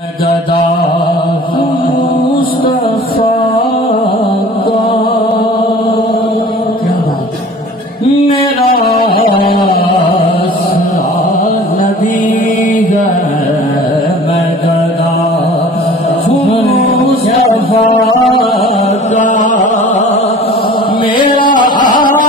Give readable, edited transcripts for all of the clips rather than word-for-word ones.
گدا مصطفیٰ کا کیا بات میرا نبی ہے میں گدا مصطفیٰ کا میرا نبی ہے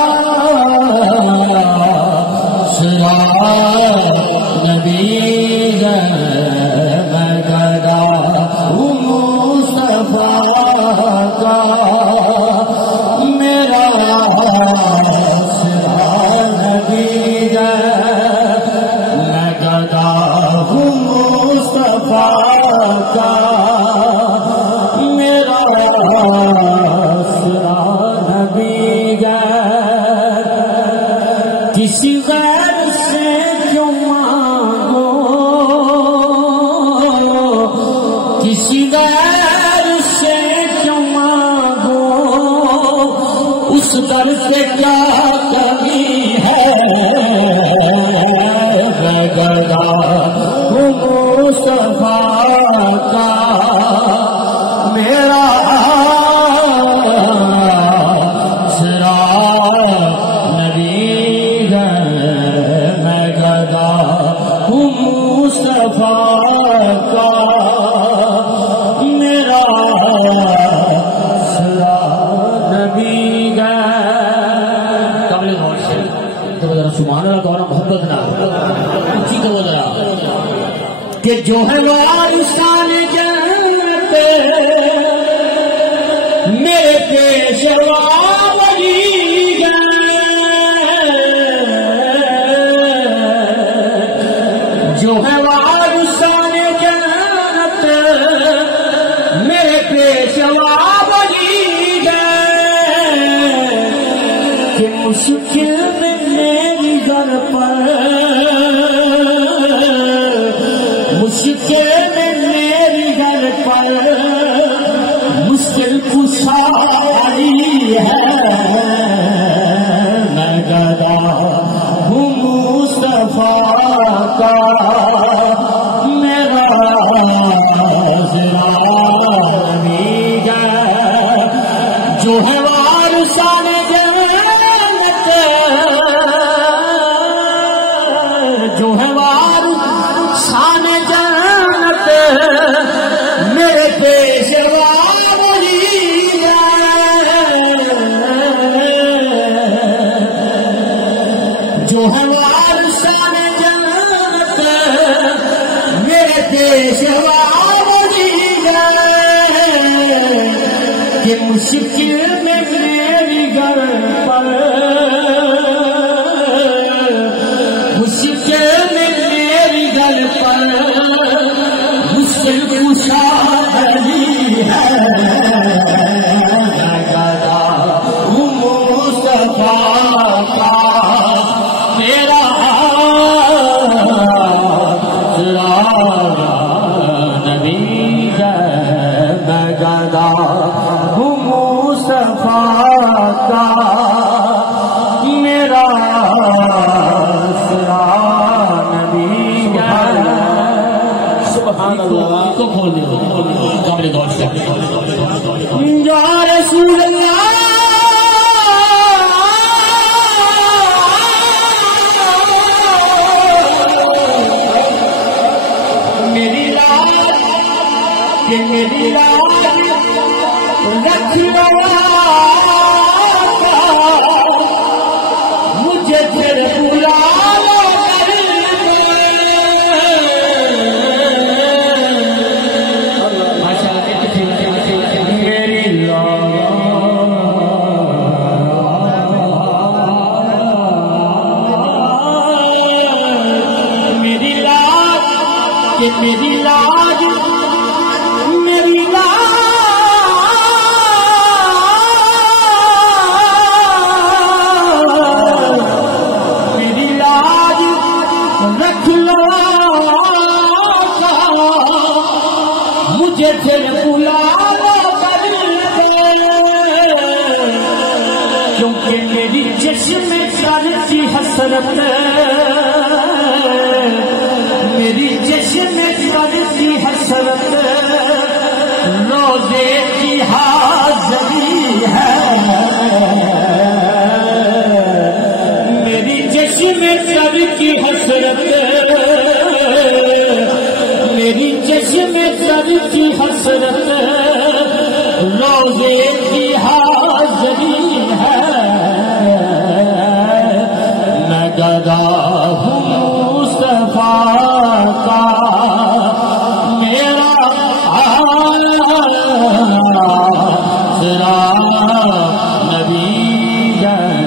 کسی غیر سے کیوں مانگو کسی غیر سے کیوں مانگو اس در پہ کیا کمی ہے میں گدا ہوں مصطفیٰ کا میرا سبحان اللہ دوڑا محبت نہ اچھی تو وہ ذرا کہ جو ہے وارثان جنت میرے پیشوا ولی جو ہے وارثان جنت میرے پیشوا ولی کہ مشکل میں مشکل میں میری گھر پر مشکل کشا آئی ہے میں گدا ہوں مصطفیٰ کا میرا نبی ہے جو ہے وارثان جنت جو ہے وارثان جنت میرے پیشوا ولی جو ہے وارثان جنت میرے پیشوا ولی کہ مشکل میں میری گھر پر کو کھول دے قابل دور سے یا رسول اللہ میری لاج کہ میری لاج رکھ مجھے پھر بلا میری لاج میری لاج رکھ لو مجھے پھر بلا کیونکہ میری جسم میں چلتی حسرت میری جسم میں چلتی حسرت چشم تر کی حسرت روزے کی حاضری ہے میں گدا ہوں مصطفیٰ کا میرا آسرا نبی ہے